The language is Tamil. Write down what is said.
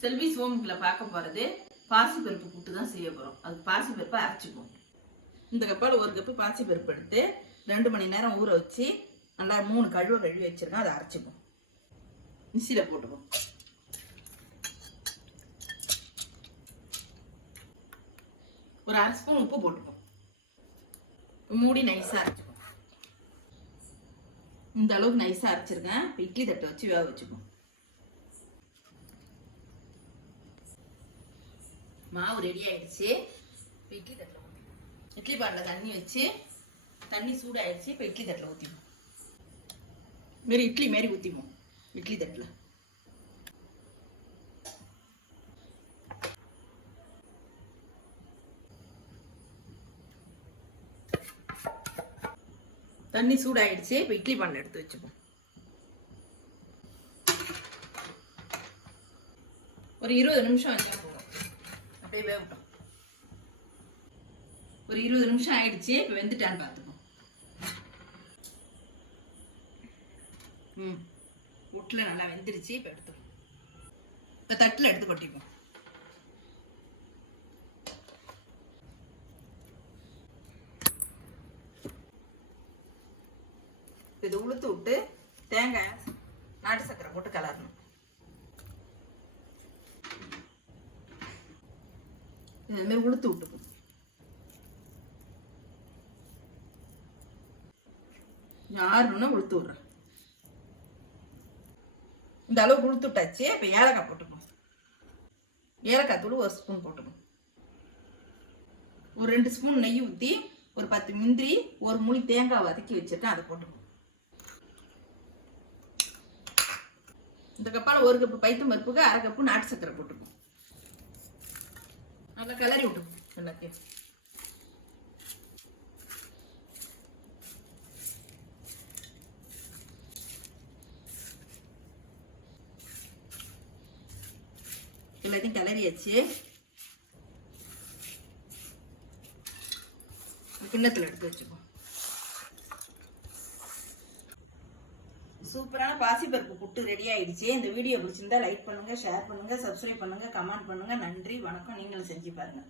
செல்வி சோமுக்கில் பார்க்க போகிறது பாசி பருப்பு புட்டு தான் செய்ய போகிறோம் அது பாசி பருப்பை அரைச்சிப்போம். இந்த கப்பால் ஒரு கப்பு பாசி பருப்பு எடுத்து ரெண்டு மணி நேரம் ஊற வச்சு நல்லா மூணு கழுவை கழுவி வச்சிருக்கோம். அதை அரைச்சிப்போம். மிக்சியில போட்டுப்போம். ஒரு அரை ஸ்பூன் உப்பு போட்டுப்போம். மூடி நைஸாக அரைச்சிப்போம். இந்த அளவுக்கு நைஸாக அரைச்சிருக்கேன். இப்போ இட்லி தட்டை வச்சு வேக வச்சுப்போம். மாவு ரெடி ஆயிடுச்சு. இப்போ இட்லி தட்டில் ஊற்றிடுவோம் இட்லி பாட்டில் தண்ணி வச்சு தண்ணி சூடாயிடுச்சு இப்போ இட்லி தட்டில் ஊற்றிடுவோம் மாரி இட்லி மாரி ஊற்றிடுவோம் இட்லி தட்டில். தண்ணி சூடாயிடுச்சு இப்போ இட்லி பானை எடுத்து வச்சுப்போம். ஒரு இருபது நிமிஷம் வச்சுப்போம் அப்படியே வேகட்டும். ஒரு இருபது நிமிஷம் ஆயிடுச்சு இப்போ வெந்துட்டான்னு பார்த்துப்போம் ம் உட்டில் நல்லா வெந்துருச்சு இப்போ எடுத்துப்போம் இப்போ தட்டில் எடுத்து கொட்டிப்போம் இதை உளுத்து விட்டு தேங்காய் நாட்டு சக்கரை போட்டு கலரணும் இது மாதிரி உளுத்து விட்டுக்கும் ஆறுனா உளுத்து விட்றேன் இந்த அளவுக்கு உளுத்து விட்டாச்சு இப்போ ஏலக்காய் போட்டுக்கணும் ஏலக்காய் தூள் ஒரு ஸ்பூன் போட்டுக்கணும் ஒரு ரெண்டு ஸ்பூன் நெய் ஊற்றி ஒரு பத்து முந்திரி ஒரு முழி தேங்காய் வதக்கி வச்சுருக்கேன் அதை போட்டுக்கணும் இந்த கப்பால் ஒரு கப்பு பைத்தம் பருப்புக்கு அரை கப்பு நாட்டு சக்கரை போட்டுக்கணும் நல்லா கிளறி விட்டுக்கணும் எல்லாத்தையும் எல்லாத்தையும் கிளறியாச்சு கிண்ணத்தில் எடுத்து வச்சுப்போம் சூப்பரான பாசிப்பருப்பு புட்டு ரெடி ஆயிடுச்சு. இந்த வீடியோ பிடிச்சிருந்தா லைக் பண்ணுங்க ஷேர் பண்ணுங்க சப்ஸ்கிரைப் பண்ணுங்க கமெண்ட் பண்ணுங்க. நன்றி வணக்கம். நீங்களும் செஞ்சு பாருங்க.